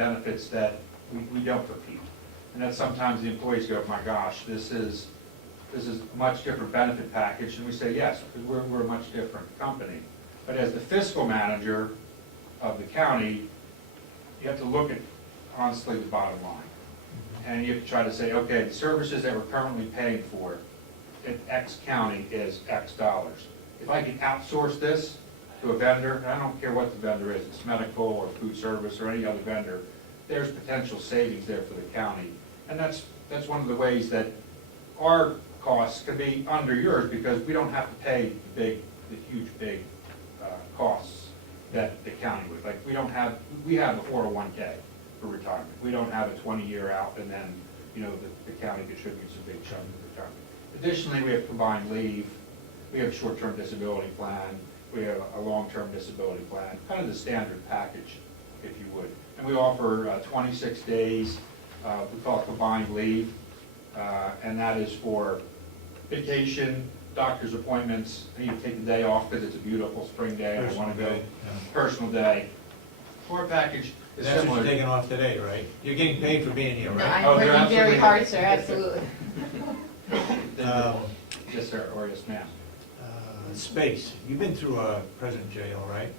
benefits that we don't compete. And that sometimes the employees go, my gosh, this is a much different benefit package, and we say, yes, because we're a much different company. But as the fiscal manager of the county, you have to look at, honestly, the bottom line. And you have to try to say, okay, the services that we're currently paying for in X county is X dollars. If I can outsource this to a vendor, and I don't care what the vendor is, it's medical or food service or any other vendor, there's potential savings there for the county. And that's one of the ways that our costs can be under yours, because we don't have to pay the huge costs that the county would. Like we have a 401k for retirement. We don't have a 20-year out and then, you know, the county contributes a big chunk of retirement. Additionally, we have combined leave, we have a short-term disability plan, we have a long-term disability plan, kind of the standard package, if you would. And we offer 26 days, we call it combined leave, and that is for vacation, doctor's appointments. I need to take the day off because it's a beautiful spring day and I want to go. Personal day. Our package is That's similar. what you're taking off today, right? You're getting paid for being here, No, right? I'm working very hard, sir, absolutely. Yes, sir, or yes, ma'am. Space. You've been through a present jail, right?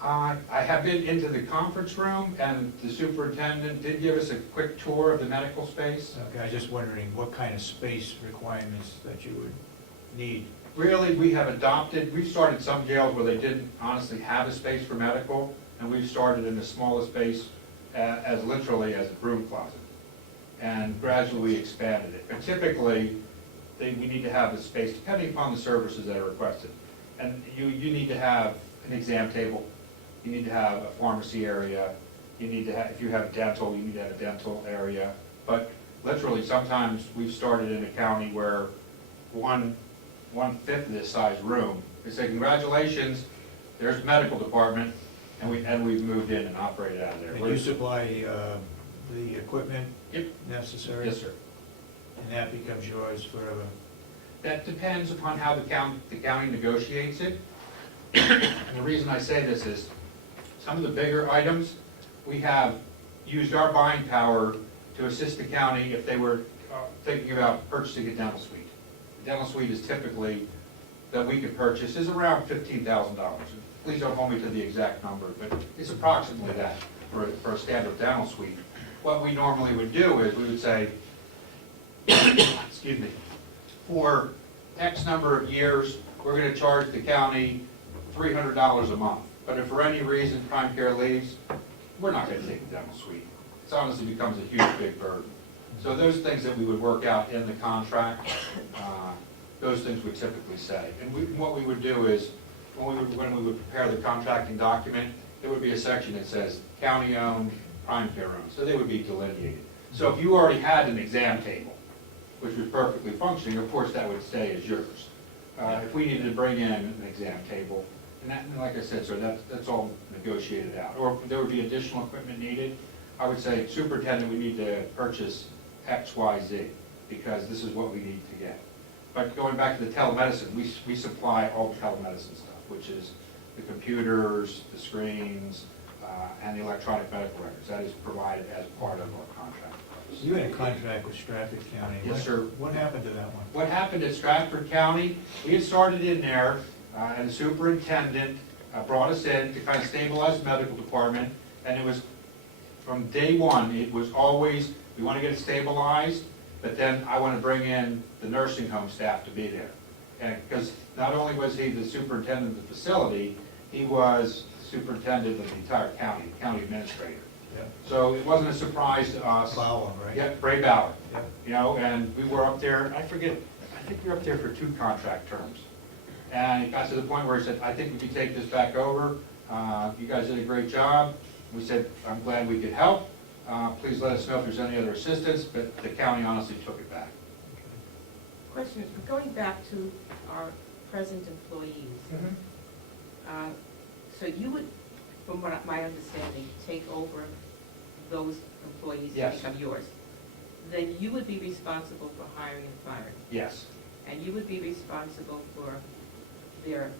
I have been into the conference room, and the superintendent did give us a quick tour of the medical space. Okay, I was just wondering what kind of space requirements that you would need. Really, we've started some jails where they didn't honestly have a space for medical, and we've started in the smallest space as literally as a broom closet. And gradually we expanded it. But typically, we need to have the space depending upon the services that are requested. And you need to have an exam table, you need to have a pharmacy area, you need to have, if you have dental, you need to have a dental area. But literally, sometimes we've started in a county where one-fifth of this size room, we say, congratulations, there's the medical department, and we've moved in and operated out of there. And you supply the equipment Yep. necessary? Yes, sir. And that becomes yours forever? That depends upon how the county negotiates it. And the reason I say this is, some of the bigger items, we have used our buying power to assist the county if they were thinking about purchasing a dental suite. The dental suite is typically, that we could purchase, is around $15,000. Please don't hold me to the exact number, but it's approximately that for a standard dental suite. What we normally would do is, we would say, excuse me, for X number of years, we're going to charge the county $300 a month. But if for any reason prime care leaves, we're not going to take the dental suite. It honestly becomes a huge, big burden. So those things that we would work out in the contract, those things we typically say. And what we would do is, when we would prepare the contracting document, there would be a section that says county-owned, prime care-owned. So they would be delineated. So if you already had an exam table, which was perfectly functioning, of course that would stay as yours. If we needed to bring in an exam table, and like I said, sir, that's all negotiated out. Or if there would be additional equipment needed, I would say, superintendent, we need to purchase X, Y, Z, because this is what we need to get. But going back to the telemedicine, we supply all the telemedicine stuff, which is the computers, the screens, and the electronic medical records. That is provided as part of our contract. You had a contract with Stratford County. Yes, sir. What happened to that one? What happened at Stratford County, we had started in there, and the superintendent brought us in to kind of stabilize the medical department, and it was, from day one, it was always, we want to get it stabilized, but then I want to bring in the nursing home staff to be there. And because not only was he the superintendent of the facility, he was the superintendent of the entire county administrator. Yeah. So it wasn't a surprise to us. Bauer, right? Yeah, Ray Bauer. Yeah. You know, and we were up there, I think we were up there for 2 contract terms. And it got to the point where he said, I think we could take this back over. You guys did a great job. We said, I'm glad we could help. Please let us know if there's any other assistance, but the county honestly took it back. Question is, going back to our present employees, so you would, from what my understanding, take over those employees to Yes. become yours. Then you would be responsible for hiring and firing, Yes, and you would be responsible for their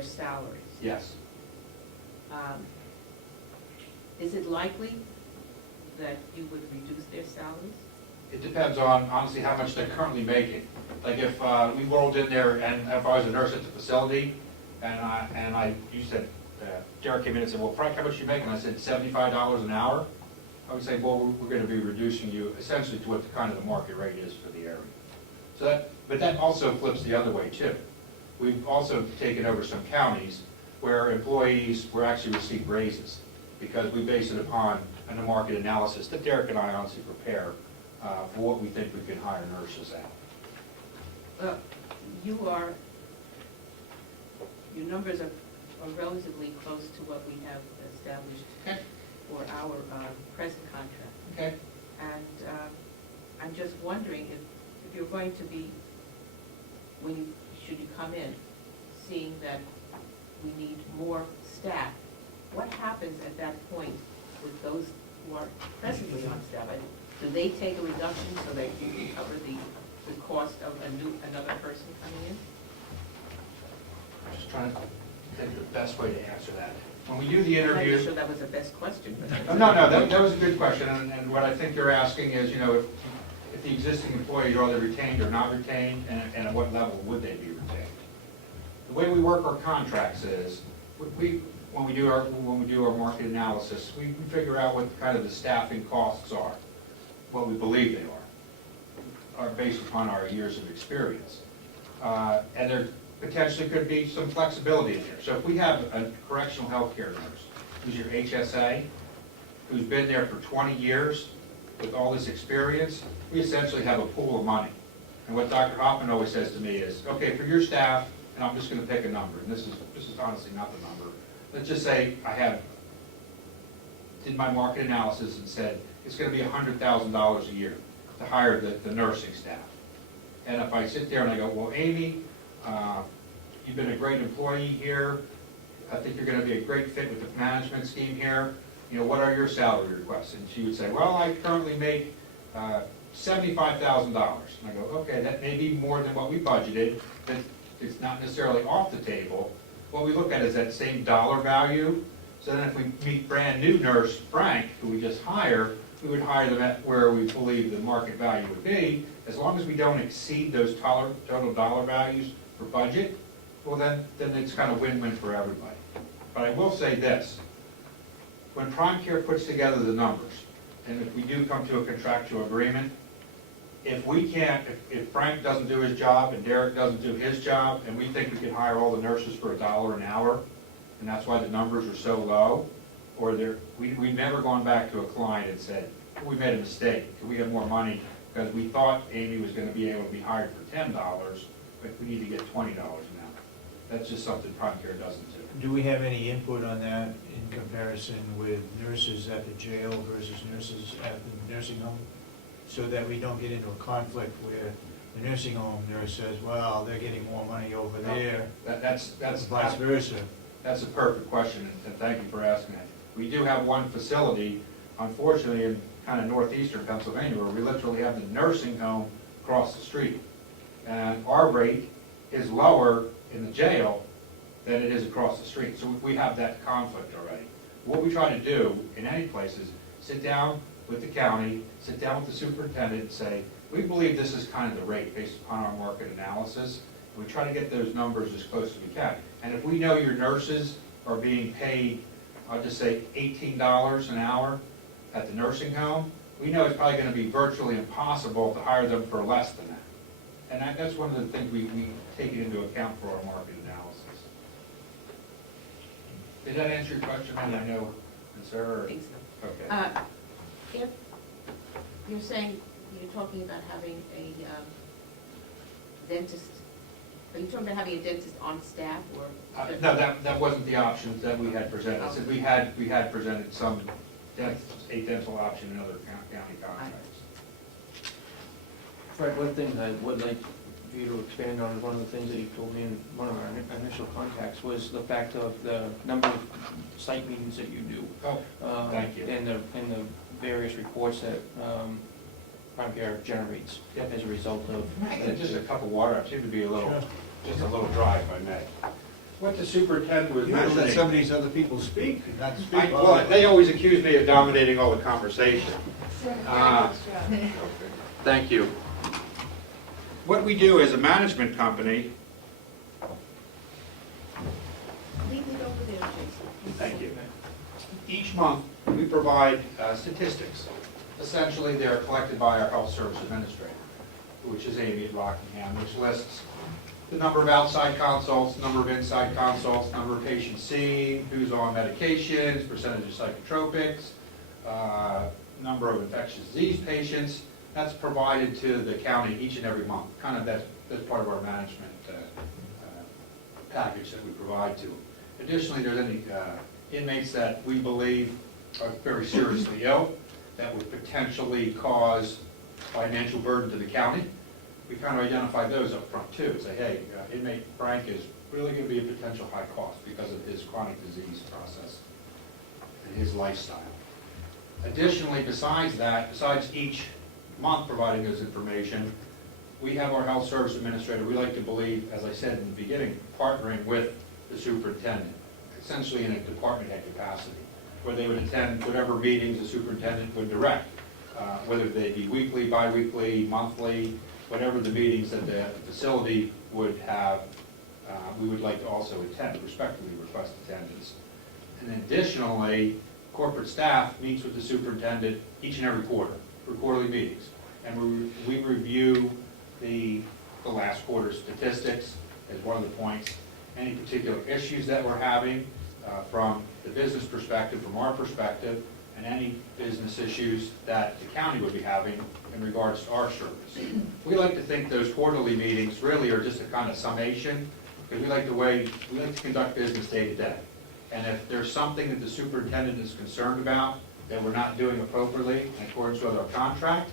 salaries. yes. is it likely that you would reduce their salaries? It depends on, honestly, how much they're currently making. Like if we rolled in there, and if I was a nurse at the facility, you said, Derek came in and said, well, Frank, how much you making? I said, $75 an hour. I would say, well, we're gonna be reducing you essentially to what the kind of the market rate is for the area. So that, but that also flips the other way too. We've also taken over some counties where employees were actually received raises because we base it upon a market analysis that Derek and I honestly prepare for what we think we can hire nurses at. Well, your numbers are relatively close to what we have established Okay. for our present contract. Okay. And I'm just wondering if you're going to be, should you come in, seeing that we need more staff, what happens at that point with those who are presently on staff? Do they take a reduction so they can cover the cost of another person coming in? I'm just trying to think the best way to answer that. When we do the I'm not interview. even sure that was the best question. But No, that was a good question, and what I think you're asking is, if the existing employees, are they retained or not retained, and at what level would they be retained? The way we work our contracts is, when we do our market analysis, we figure out what kind of the staffing costs are, what we believe they are based upon our years of experience. And there potentially could be some flexibility in here. So if we have a correctional health care nurse, who's your HSA, who's been there for 20 years with all this experience, we essentially have a pool of money. And what Dr. Hoffman always says to me is, okay, for your staff, and I'm just gonna pick a number, and this is honestly not the number, let's just say I did my market analysis and said, it's gonna be $100,000 a year to hire the nursing staff. And if I sit there and I go, well, Amy, you've been a great employee here, I think you're gonna be a great fit with the management scheme here, what are your salary requests? And she would say, well, I currently make $75,000. And I go, okay, that may be more than what we budgeted, but it's not necessarily off the table. What we look at is that same dollar value. So then if we meet brand new nurse Frank, who we just hire, we would hire them at where we believe the market value would be. As long as we don't exceed those total dollar values for budget, well then it's kind of win-win for everybody. But I will say this, when Prime Care puts together the numbers, and if we do come to a contractual agreement, if Frank doesn't do his job and Derek doesn't do his job, and we think we can hire all the nurses for $1 an hour, and that's why the numbers are so low, or we've never gone back to a client and said, we made a mistake, we have more money because we thought Amy was going to be able to be hired for $10, but we need to get $20 an hour. That's just something Prime Care doesn't do. Do we have any input on that in comparison with nurses at the jail versus nurses at the nursing home? So that we don't get into a conflict where the nursing home nurse says, well, they're getting more money over there. That's Vice versa. That's a perfect question, and thank you for asking that. We do have one facility, unfortunately, in kind of northeastern Pennsylvania, where we literally have the nursing home across the street. And our rate is lower in the jail than it is across the street. So we have that conflict already. What we try to do in any place is sit down with the county, sit down with the superintendent and say, we believe this is kind of the rate based upon our market analysis. We try to get those numbers as close as we can. And if we know your nurses are being paid, I'll just say $18 an hour at the nursing home, we know it's probably going to be virtually impossible to hire them for less than that. And that's one of the things we take into account for our market analysis. Did that answer your question? I know, Sarah? I think so. Okay. If you're saying, you're talking about having a dentist, are you talking about having a dentist on staff or? No, that wasn't the options that we had presented. I said we had presented some a dental option in other county contracts. Fred, one thing I would like for you to expand on, one of the things that you told me in one of our initial contacts was the fact of the number of site meetings that you do. Oh, thank you. And the various reports that Prime Care generates Yep. as a result of. Just a cup of water, I seem to be just a little dry if I may. what the superintendent was You gotta let mentioning. some of these other people speak, and not speak. Well, they always accuse me of dominating all the conversation. Thank you. What we do as a management company. Leave it over there, Jason. Thank you. Each month, we provide statistics. Essentially, they're collected by our health service administrator, which is Amy at Rockingham, which lists the number of outside consults, number of inside consults, number of patients seen, who's on medications, percentage of psychotropics, number of infectious disease patients. That's provided to the county each and every month. Kind of that's part of our management package that we provide to them. Additionally, there's any inmates that we believe are very seriously ill that would potentially cause financial burden to the county. We kind of identify those up front too, say, hey, inmate Frank is really going to be a potential high cost because of his chronic disease process and his lifestyle. Additionally, besides that, besides each month providing this information, we have our health service administrator, we like to believe, as I said in the beginning, partnering with the superintendent, essentially in a department head capacity, where they would attend whatever meetings the superintendent would direct, whether they be weekly, bi-weekly, monthly, whatever the meetings that the facility would have, we would like to also attend, respectfully request attendance. And additionally, corporate staff meets with the superintendent each and every quarter for quarterly meetings. And we review the last quarter statistics as one of the points, any particular issues that we're having from the business perspective, from our perspective, and any business issues that the county would be having in regards to our service. We like to think those quarterly meetings really are just a kind of summation, because we like to conduct business day to day. And if there's something that the superintendent is concerned about that we're not doing appropriately in accordance with our contract,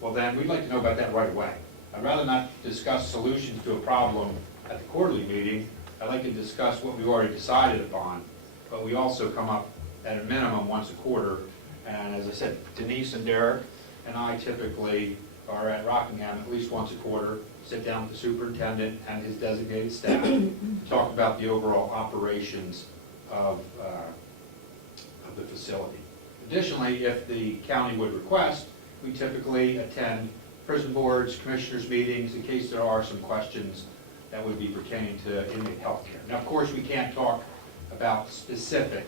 well then we'd like to know about that right away. I'd rather not discuss solutions to a problem at the quarterly meeting. I'd like to discuss what we've already decided upon, but we also come up at a minimum once a quarter. And as I said, Denise and Derek and I typically are at Rockingham at least once a quarter, sit down with the superintendent and his designated staff, talk about the overall operations of the facility. Additionally, if the county would request, we typically attend prison boards, commissioners meetings, in case there are some questions that would be pertaining to inmate health care. Now, of course, we can't talk about specific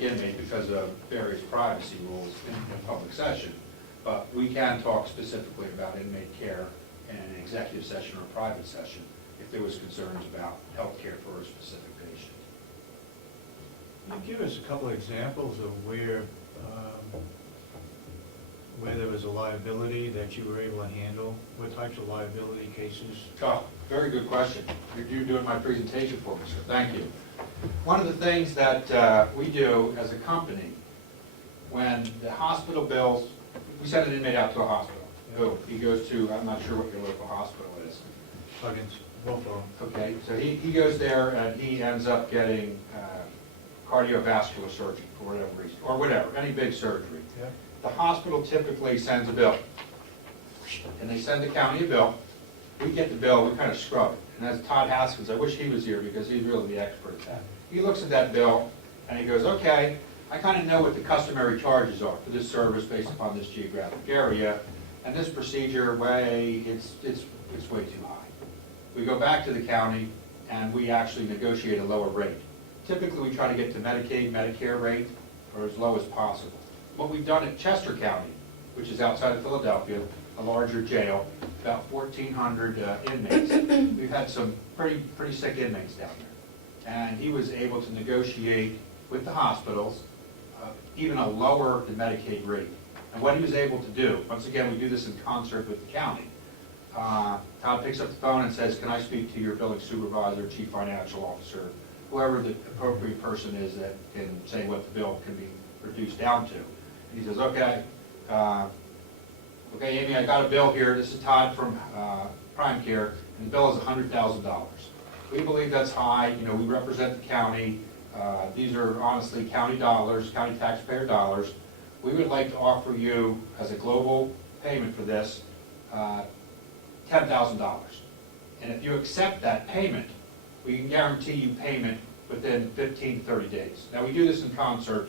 inmate because of various privacy rules in public session, but we can talk specifically about inmate care in an executive session or a private session if there was concerns about health care for a specific patient. Can you give us a couple of examples of where there was a liability that you were able to handle? What types of liability cases? Oh, very good question. You're doing my presentation for me, sir. Thank you. One of the things that we do as a company, when the hospital bills, we send an inmate out to a hospital. Boom, he goes to, I'm not sure what your local hospital is. Huggins, Buffalo. Okay, so he goes there and he ends up getting cardiovascular surgery for whatever reason, or whatever, any big surgery. Yeah. The hospital typically sends a bill, and they send the county a bill. We get the bill, we kind of scrub it. And as Todd Haskins, I wish he was here because he's really the expert at that. He looks at that bill and he goes, okay, I kind of know what the customary charges are for this service based upon this geographic area, and this procedure it's way too high. We go back to the county and we actually negotiate a lower rate. Typically we try to get to Medicaid, Medicare rate, or as low as possible. What we've done at Chester County, which is outside of Philadelphia, a larger jail, about 1,400 inmates. We've had some pretty sick inmates down there. And he was able to negotiate with the hospitals even a lower than Medicaid rate. And what he was able to do, once again, we do this in concert with the county. Todd picks up the phone and says, can I speak to your billing supervisor, chief financial officer, whoever the appropriate person is that can say what the bill can be reduced down to. And he says, okay, okay, Amy, I got a bill here. This is Todd from Prime Care, and the bill is $100,000. We believe that's high. You know, we represent the county. These are honestly county dollars, county taxpayer dollars. We would like to offer you, as a global payment for this, $10,000. And if you accept that payment, we can guarantee you payment within 15, 30 days. Now, we do this in concert